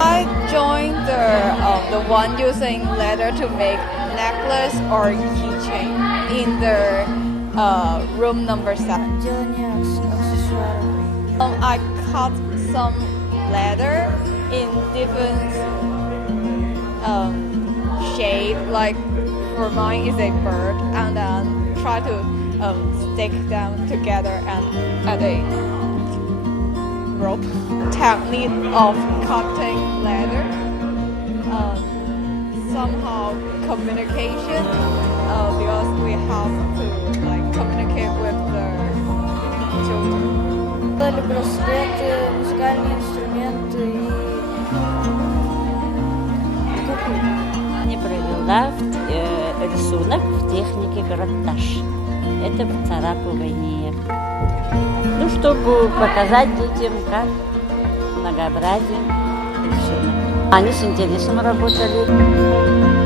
I joined the one using leather to make necklace or keychain in the room number 7. Делание аксессуаров. I cut some leather in different shape. Like for mine is a bird, and then try to stick them together and add a rope. Technique of cutting leather. Somehow communication, because we have to like communicate with the children. Делали браслеты, музыкальные инструменты и куклы. Не провела рисунок в технике карандаш. Это выцарапывание. Ну, чтобы показать детям, как многообразие рисунок. Они с интересом работали.